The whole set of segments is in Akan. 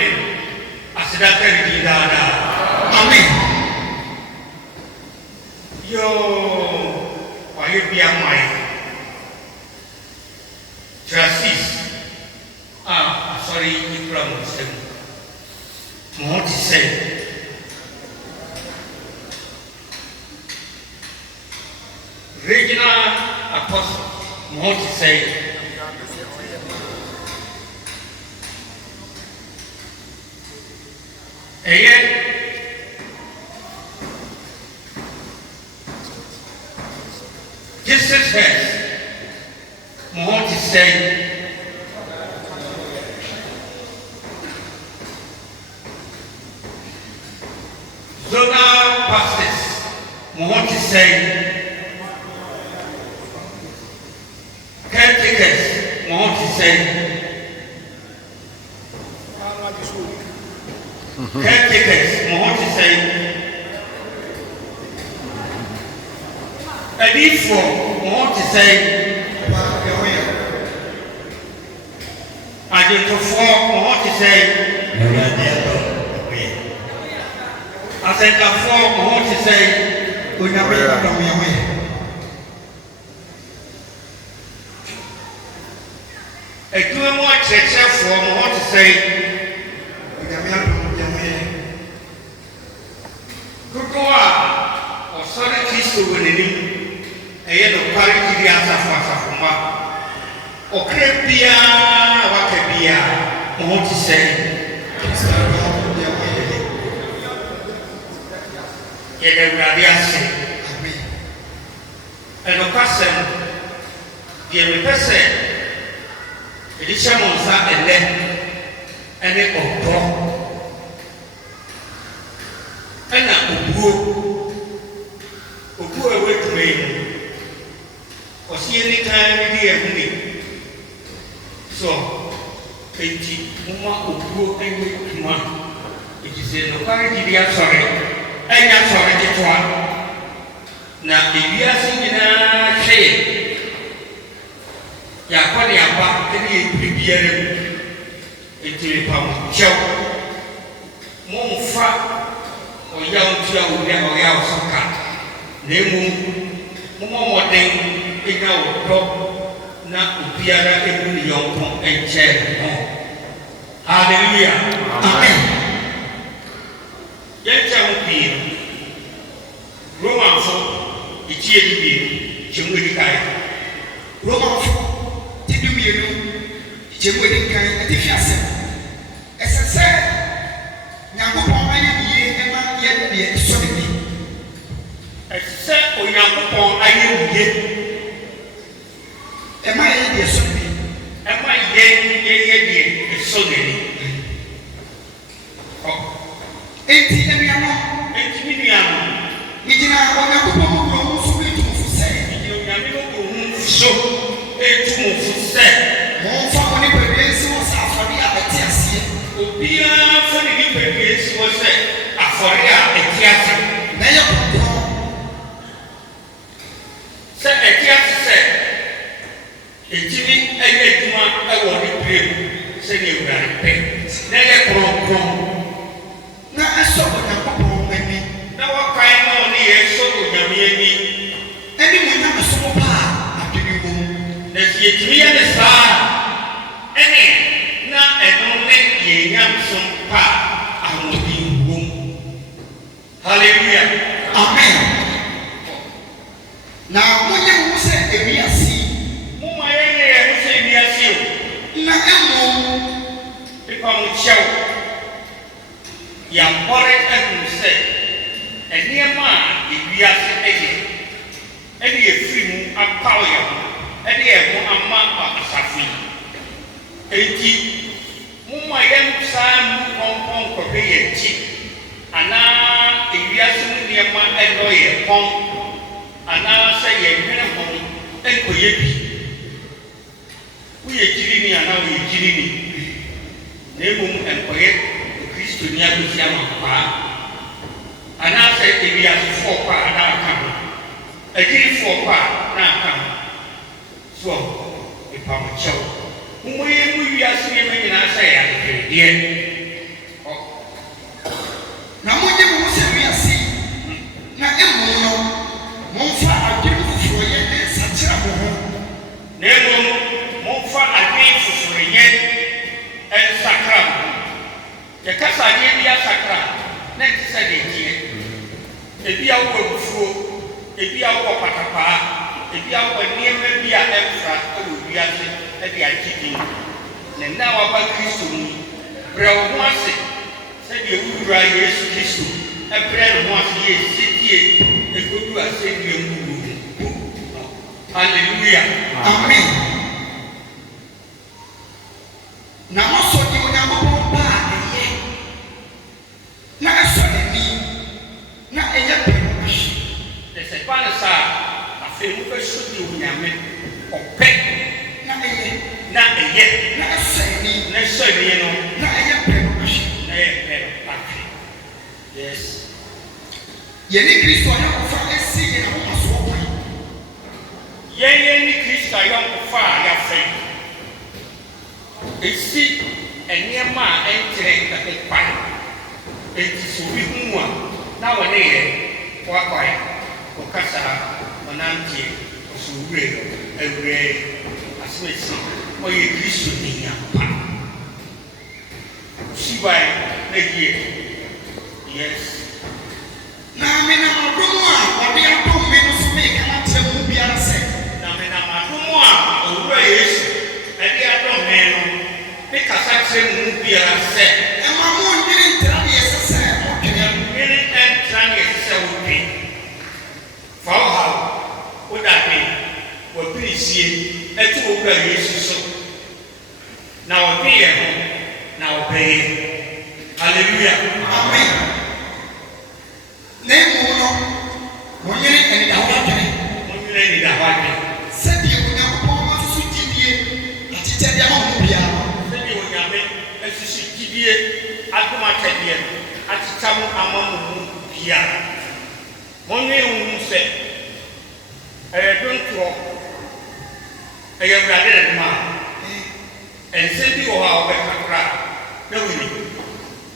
yɛn asedaka di daadaa amen yo wayɛ bia mmae trustees asɔre yi kura mo nsɛm mo ho te sɛ regional apostle mo ho te sɛ ɛyɛ district heads mo ho te sɛ zonal pastors mo ho te sɛ caretakers mo ho te sɛ caretakers mo ho te sɛ adiifoɔ mo ho te sɛ adwontofoɔ mo ho te sɛ asɛnkafoɔ mo ho te sɛ onyame adɔmeɛho yɛ adwuma mu akyerɛkyerɛfoɔ mo ho te sɛ onyame adɔmeɛho yɛ dodoɔ a ɔsɔre kristo wɔ n'anim ɛyɛ nokware gyidi asafo mma ɔkra biara waka biara mo ho te sɛ yɛda awurade ase ɛnokwasɛm deɛ mepɛ sɛ yɛde hyɛ mo nsa ɛnɛ ɛne ɔdɔ ɛna obuo a ɛwɔ adwuma yi mu ɔse yɛne kan ne de yɛ hone so enti moma obuo ɛnyɛ adwuma ɛti sɛ nokware gyidi asɔre ɛnya sɔre ketewa na ewiase nyinaa hwɛ yɛakɔ ne aba ɛne yɛpiri biara mu enti mepa mo kyɛw momfa ɔyaw ntua wo dɛ ɔyaw so ka na mmom momma mmɔden ɛnya wo dɔ na obiara ɛmu ne yɔnko ɛnkyɛn ne ho halleluya amen yɛnkyɛ ho pii romanfo ɛkyie di mmienu kyɛmu adi kae romanfo ti di mmienu kyɛmu adi kan ɛde fi asɛm ɛsɛ sɛ nyankopɔn ayɛ yie ɛma yɛde deɛ ɛsɔ ne bi ɛsɛ sɛ onyankopɔn ayɛ yie ɛma yɛyɛ deɛ ɛsɔ ne bi ɛma yɛyɛ deɛ ɛsɔ ne bi enti enuano enti minuano mijina onyankopɔn wɔ mu so etumfo sɛ mijina onyame wɔ mu so etumfo sɛ momfa mo ne pɛdue nsi wɔ sɛ afɔre a ɛte aseɛ obiara fa ne ne pɛdue nsi wɔ sɛ afɔre a ɛte ase na ɛyɛ kronkron sɛ ɛte ase sɛ ɛgyini ɛyɛ adwuma ɛwɔ ne pire mu sɛdeɛ awurade pɛ na ɛyɛ kronkron na ɛsɔ onyankopɔn ani na wɔkae ma ɔne yɛsɔ onyame ani ɛne mu nyame som paa adwene wɔ mu na sɛ yɛtumi yɛ ne saa ɛne na ɛno ne yɛnyam som paa ahoɔden wɔ mu halleluya amen na monyɛ mo sɛ ewiase momma yɛnyɛ yɛ ho sɛ ewiase o na ɛmmom pepa mo kyɛw yɛabɔre ahunu sɛ nneɛma a ewiase ɛyɛ ɛde yɛfiri mu apaw yɛ ho ɛde yɛ ho ama asafo yi enti momma yɛnsaa mu pɔnpɔn kɔhwɛ yɛn akyi anaa ewiase mu nneɛma ɛdɔ yɛ pɔn anaa sɛ yɛnwene ho nkɔyɛ bi woyɛ gyiri ni anaa woyɛ gyiri ni na mmom nkɔyɛ kristo ni agosi ama paa anaasɛ ewiasefoɔ paa na aka ho agyirifoɔ paa na aka ho so nipa mo kyɛw mo yɛ mu wiase nneɛma nyinaa sɛ yɛ ahwehwɛdeɛ and sakram. The Casadia Sakra, next said it. A beer will flow, a beer will patapa, a beer will near maybe a extra, will be at the achieving. And now about Christum, Brown once said you would drive yes, Christum, a bread once year, city, a good was saying you. Hallelujah. Amen. Now, also, you know. Move a shoot you, Yamin, or pet, not a yet, not a say, necessarily, not a pet, yes. Yenny Christ, I don't find a sea and almost walking. Yenny Christ, I don't fire your friend. A seat and near my entering at the fire. It is a big one. Now a day, walk by, or Casa. Nanti osure ewe asmesi oye Kristo ni yampa sibai negie yes na me na madomo a ode atom me no so me kana temu bia se na me na madomo a owura Yesu ade atom me no me kasa temu bia se e ma mo ndiri ntra ne yesese o kenya ndiri ntra ne yesese o pe fa Wapisie, a two over Jesus. Now obey, now obey. Hallelujah. Amen. Name one and a water. 1 minute and a water. Said you now almost to give a teacher down. Said you will have it as you should give ye at the market at some among Pia. Only said, I don't talk. I am rather than man. And send you our back. No,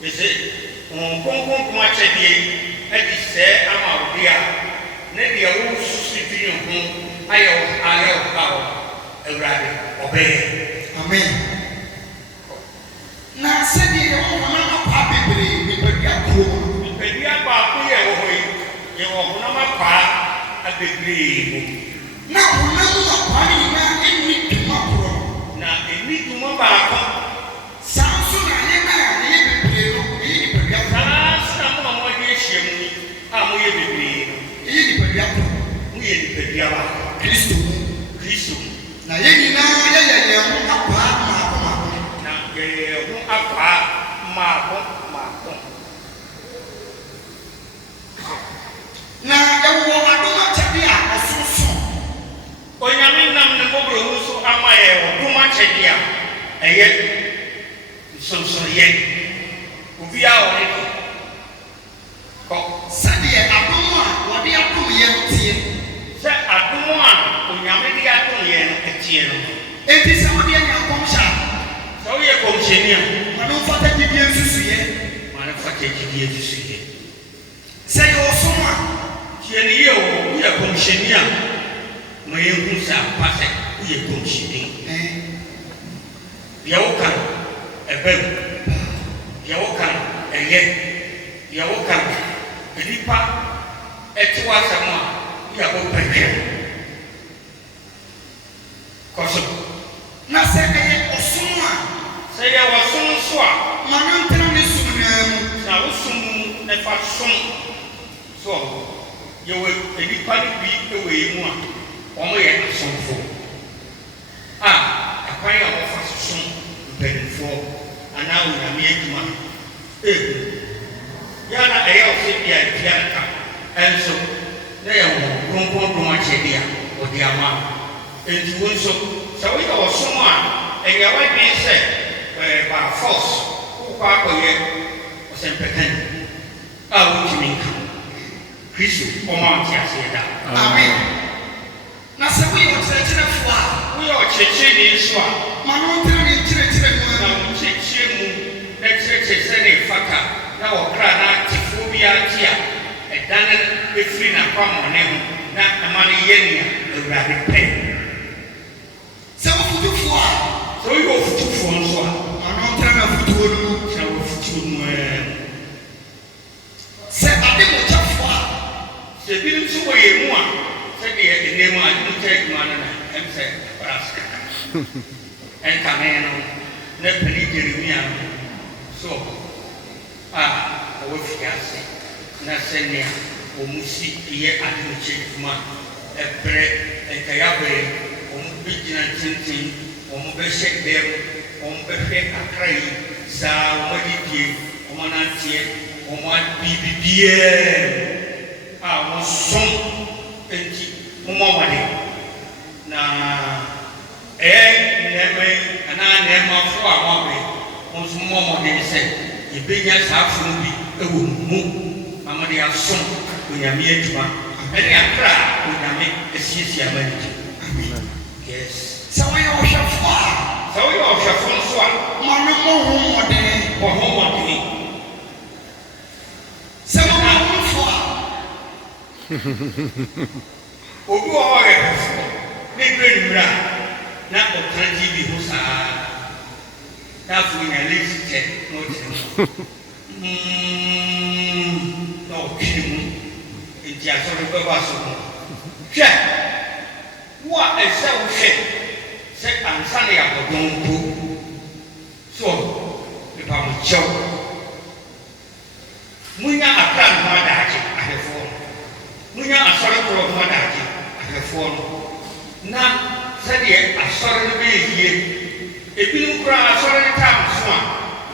you say, on Congo, much a day, and he said, I'm out there. Maybe a wolf sitting on whom I have power. A rabbit, obey. Amen. Now, send you on happy with the Yaku. With the Yaku, you are not at the grave. Now, any tomorrow. Now, any tomorrow. Samson, I never need to some of my issue. I'm with the Christo. Now, you know, now, you want to be a soon. When I'm in the mobile, so am I too much idea. And yet, so yet, we are already. Sunday, I don't want what they are doing yet. Sir, I don't want when you're ready to hear it is somebody in your function. So you're continuing. I don't want to give you to see it. I don't want to give you to see it. Say, oh, someone. We are conscious. My who's a passing, we are conscious. Yaokan, a bell, Yaokan, a yet, Yaokan, a lipa, a tuasama, Yaokan. Cosmo. Nasaka or someone. Say I was soon swap. Madame Tramison, now soon, never soon. So. You will be away more. Only a song for. A kind of fashion, penny for, and now we are making money. Yana, I also be a piano, and so they are going to much idea or the amount. And you will so we are someone, and your wife being said by force, who are was impotent. I will mean. Christ, or Mount Yasida. Amen. Now, so we are church of flower. We are church in Swat. Manon, church, let's say, a fucker. Now, Crana, Tiphobia, Tia, and Dana, if we not come on them, not the money yen, the rabbit pay. So, you do flower. So, you go to François. Manon, wɔ mu a sɛdeɛ nneɛma a mu kyerɛ adwuma no na ɛm sɛ brasa ɛnkame no na pani Jeremia no so a ɔwɔ fiase na sɛnea wɔn si yɛ ade mu kyerɛ adwuma ɛbrɛ nkayabere wɔn bɛgyina tenten wɔn bɛhyɛ dɛm wɔn bɛhwɛ akra yi saa wɔn adidie wɔn ananteɛ wɔn bibibiara a wɔn som enti wɔn ɔwade na nneɛma yi anaa nneɛma fo a wɔn abɛ wɔn nso wɔn ɔmɔden sɛ ebenya saa funu bi ɛwɔ mu na wɔn de asom onyame adwuma ɛne akra a onyame asiesie ama ne gye yes sɛ wɔyɛ ɔhwɛfo a sɛ wɔyɛ ɔhwɛfo nso a ma ne mo ho mmɔden wɔho mmɔden sɛ wɔyɛ ɔhwɛfo a obi wɔ hɔ yɛ hwɛfo ne dure nwura na ɔtena gye bi ho saa na afɔ nya lesi kyɛ na ɔkyerɛ mu na ɔtwene mu nti asɔre bɛbɔ aso ho hwɛ wo a ɛsɛ wo hwɛ sɛ ansa na yɛabɔdɔn mpo so nipa mo kyɛw munya akra no ho adagye ahwɛfoɔ no munya asɔre korɔ ho adagye ahwɛfoɔ no na sɛdeɛ asɔre no bɛyɛ yie ebinom koraa asɔre no tam so a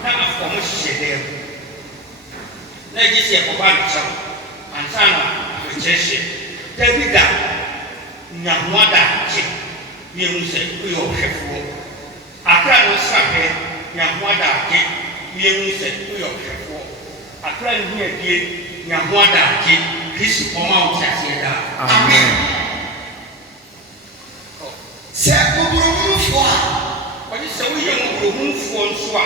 na afɔ mo hyehyɛ dɛm na gye sɛ ɛkɔba no kyɛw ansa na akyerɛhyɛ dabi da nya ho adagye yɛhu sɛ woyɛ ɔhwɛfoɔ akra no srahwɛ nya ho adagye yɛhu sɛ woyɛ ɔhwɛfoɔ akra no ho adie nya ho adagye kristo ɔma wo te aseɛ daa amen sɛ oburomufoɔ a ɔgye sɛ woyɛ oburomufoɔ nso a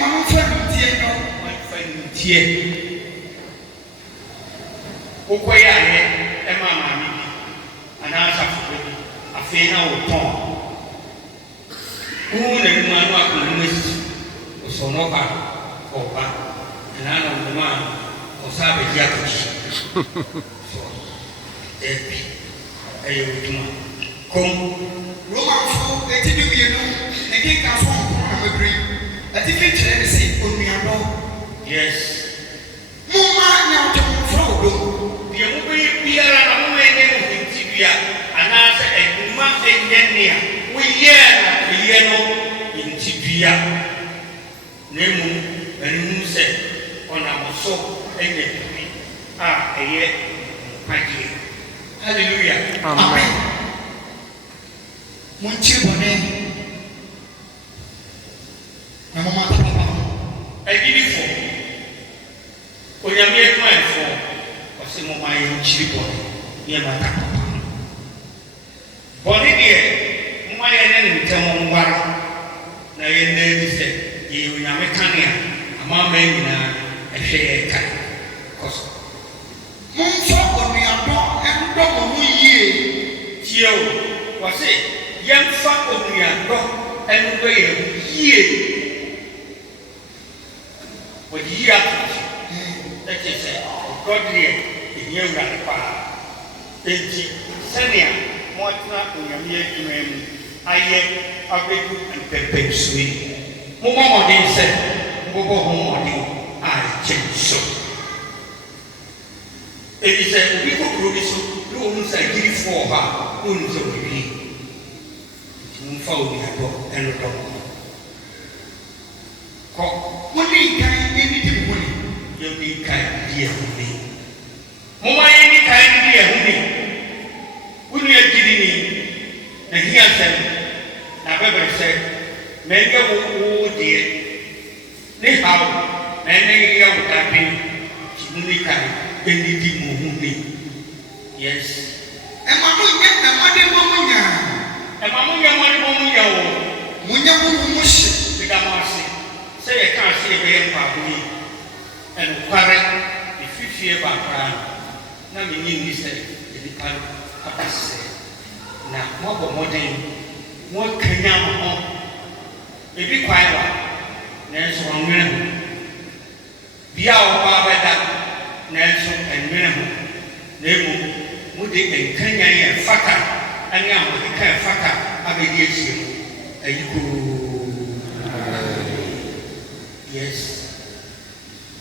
ma momfa nimtie no mamfa nimtie wokɔyɛ ayɛ ɛma maame bi anaa asafo bi afei na wotɔn wohu n'anim a no akɔnim asisi ɔsɔ no ɔba ɔba anaa na ɔnom a ɔsa abɛgye akɔkyi ɛbi ɛyɛ odwuma kom romanfo ɛti ne mmienu ne kenka so ɔnkoro na mabere ɛti fi kyerɛ ne sɛ onuadɔ yes momma nyawotomfra wo dom deɛ mobɛyɛ biara na momayɛ no hintibea anaasɛ adwuma ɛnyɛ nea woyɛɛ na ɛyɛ no hintibea na mmom ɛnohu sɛ ɔnam so ɛnyɛ bibi a ɛyɛ nkwagyeɛ halleluya amen monkyiri bɔne na momata papa ho agyinifoɔ onyame adwumayɛfoɔ ɔsɛ moma yɛnkyiri bɔne yɛmata papa ho bɔne deɛ moma yɛ ne ne ntɛm nware na yɛnna ani sɛ yɛyɛ onyame kane a amama nyinaa ɛhwɛ yɛ kane kɔ so momfa onuadɔ ɛndɔ mo ho yie tie o wɔse yɛmfa onuadɔ ɛndɔ yɛ ho yie wɔde yie ato so ɛkyɛ sɛ ɔdɔ deɛ ɛnyɛ awurade paa enti sɛnea mɔtena onyame adwuma mu ayɛ abɛdu mpɛmpɛnsue mommɔ mmɔden sɛ mobɔbɔ ho mmɔden a ɛkyɛ so ɛdi sɛ obi kokuro bi so ne wɔhu sɛ agyirifoɔ wɔ hɔ a ne wɔnu sɛ wɔwie nti momfa onuadɔ ɛno dɔ kɔ wode nkan ɛni di mo ho ni yɛdi kan di ɛho ni momma yɛdi kan di ɛho ni wo nua gyiri ni na hia sɛm na bɛbɛrɛ sɛ mɛnyɛ wo deɛ ne haw na ɛnɛ yɛ wo dabe nti mo ni kan ɛni di mo ho ni yes ɛma mo nyɛ ɛmade mo mo nyaa ɛma mo nyɛ mo ne mo mo nyɛ wo mo nyɛ mo ho mo hye deda mo ase sɛ yɛka ase yɛbɛyɛ mpaabo yi ɛnokware ɛfifie baakora na menye nni sɛ nnipa no aba sɛ na moabɔ mmɔden moakanya mo ho ebi kwan wa nanso ɔnwene ho bia a wɔbaa bɛda nanso ɛnwene ho na mmom mode ani amodi kan faka abedi echi ayiko yes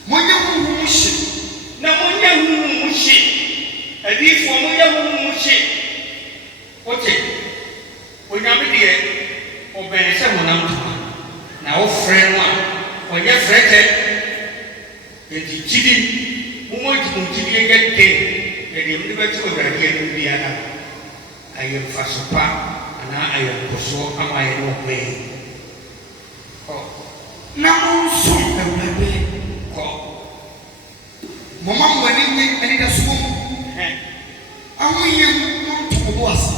monya humushi na monya humushi adi fo monya humushi ote onyame de oben se monam tuma na wo frɛ no a ɔnyɛ frɛkɛ enti kidi mo kidi ngete yɛde mde bɛte ɔdade anim biara ayɛ mfaso pa anaa ayɛ nkɔsoɔ ama yɛ no ɔbɛn na monso awurade kɔ mɔma mo ani nye anidasoɔ mu ahoyɛ mo nto mo bo ase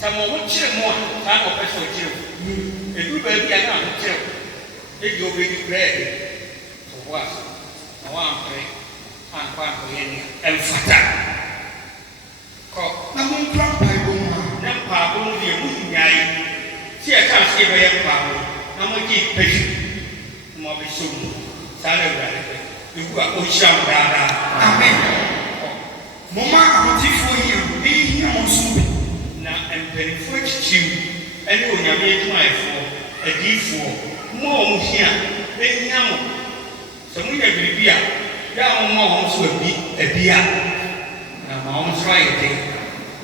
sɛ mo ho kyerɛ mo a saa na ɔpɛ sɛ ɔkyerɛ mo ɛduru baabi a na ho kyerɛ mo ɛdi ɔbɛdi korɛ ɔbo ase na woampere ankɔ ankɔyɛ nea ɛmfata kɔ na monkura mpaebɔ mu a na mpaabɔ no deɛ monyae sɛ yɛka sɛ yɛbɛyɛ mpaabɔ na mogye pɛhwi na mɔbɛhyɛ mu saa na awurade pɛ ɛwu a ɔhyira mo daadaa amen mɔma ahotefoɔ yie ne hia mo nso bi na mpanimfoɔ akyikyiri ɛne onyame adwumayɛfoɔ adiifoɔ mo a ɔmo hia ɛhia mo sɛ monya biribi a yɛ a momma wɔn so abia na ma wɔn so ayɛ den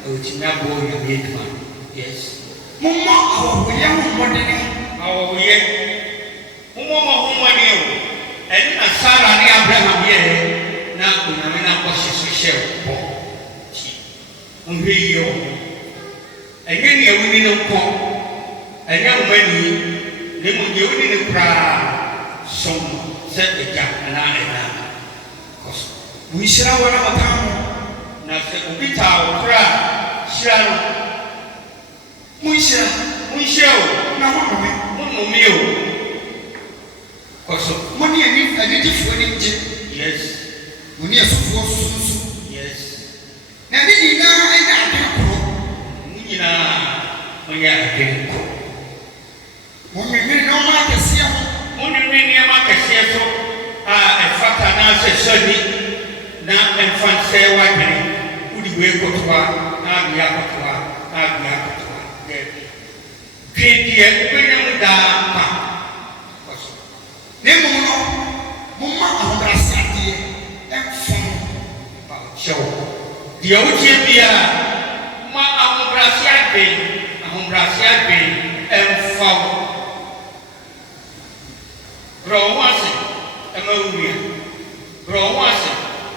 ɔtumi aboɔ onyame adwuma yes momma awɔhoyɛ ho mmɔdene awɔhoyɛ momma ma ho mmɔden o ɛne na Sara ne Abraham yɛɛ na onyame no akɔhyɛ so hyɛ bɔ kyi monhwɛ yie wɔ ɛnyɛ nea woni no nkɔ ɛnyɛ woma ni na mmom deɛ woni no koraa som sɛ agya anaa ɛna kɔ so monhyira wɔn a wɔtaa mo na sɛ obi taa wo koraa hyira no monhyira monhyira o na monome monome o kɔ so mo ne anigyefoɔ ani gye yes mo ne asufoɔ susu yes na ne nyinaa ɛnyɛ adwene korɔ ne nyinaa ɔnyɛ adwene kɔ mommenwene nneɔma akɛseɛ ho monenwe nneɛma kɛseɛ so a ɛfata anaasɛ sɔni na ɛmfa nsɛe w'adwene wode wei kotoa na abea kotoa na abea kotoa daabi dwe deɛ wobɛnya mu daa pa kɔ so na mmom no momma ahobraseadeɛ ɛmfa mo hyɛ wo deɛ wotie biara ma ahobrɛase adwen ɛmfa wo brɛ wo ho ase ɛma wo nua brɛ wo ho ase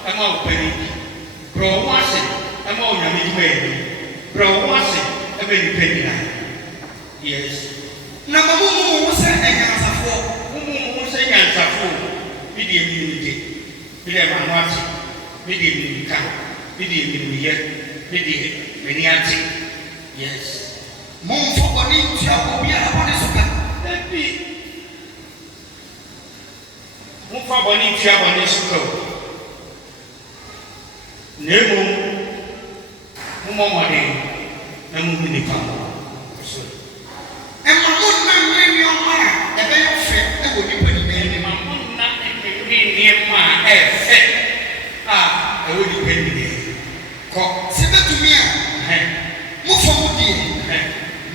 ɛma wo pani brɛ wo ho ase ɛma wo nyame dwuma yɛni brɛ wo ho ase ɛma nnipa nyinaa yes na ma momu wo sɛ anyansafoɔ mo sɛ nyansafoɔ bi deɛ menim gye bi deɛ ma no ate bi deɛ menim ka bi deɛ menim yɛ bi deɛ m'ani ate yes momfa bɔne ntua obiara bɔne so ka dabi momfa bɔne ntua bɔne so ka o na mmom mommɔ mmɔden na mohu nnipa mo so ɛma monna nwene nneɔma a ɛbɛyɛ fɛ ɛwɔ nnipa nyinaa anim ma monna nwene nneɛma a ɛfɛ a ɛwɔ nnipa nyinaa kɔ sɛ bɛtumi a mofa mo deɛ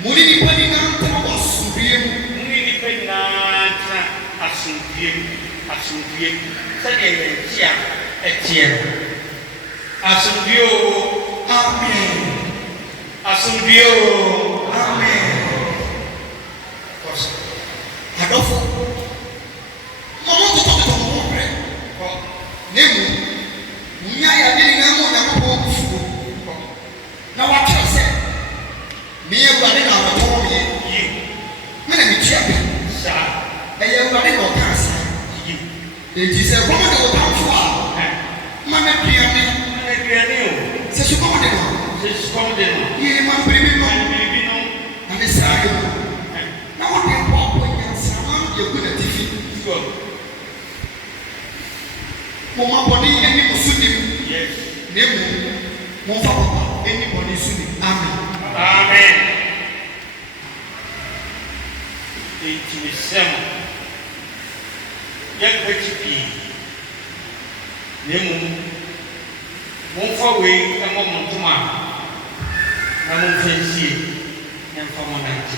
mo ne nnipa nyinaa ntena wɔ asomdwoeɛ mu mo ne nnipa nyinaa tena asomdwoeɛ mu sɛdeɛ yɛnkyi a ɛteɛ no asomdwoeɛ o amen asomdwoeɛ o amen adɔfo ma montotɔtotɔ mo ho berɛ na mmom monya yɛade nyinaa ma onyankopɔn bufuo na wakyerɛ sɛ meyɛ awurade na awɔtɔn meyɛ me na metua bɛ saa ɛyɛ awurade na ɔkaa saa enti sɛ kɔmɔ de wo tamfo a ma no aduane o sɛ sukɔm de no sɛ sukɔm de no yie ma mpiribi no biribi no na ne saa yɛ mu na wode mpɔmpɔ nyansama no yɛgu n'atifi momma bɔne ani mo so nim yes na mmom momfa papa ani bɔne so nim amen amen enti mesɛm yɛnkakyi pii na mmom momfa wei ɛmmɔ mo ntoma na na momfa nsie yɛmfa mo nante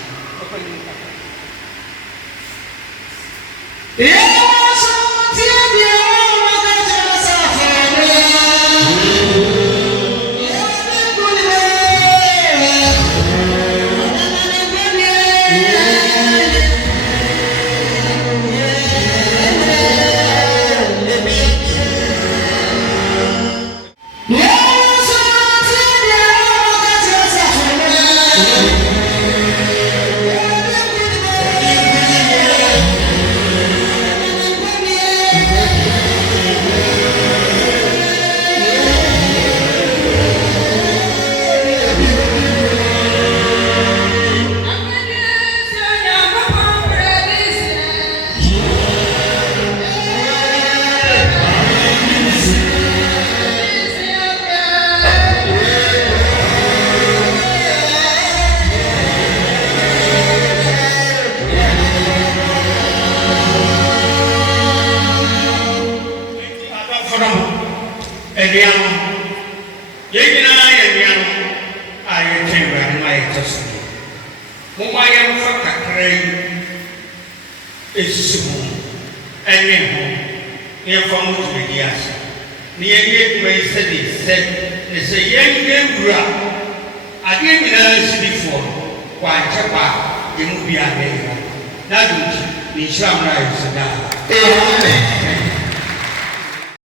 Amen.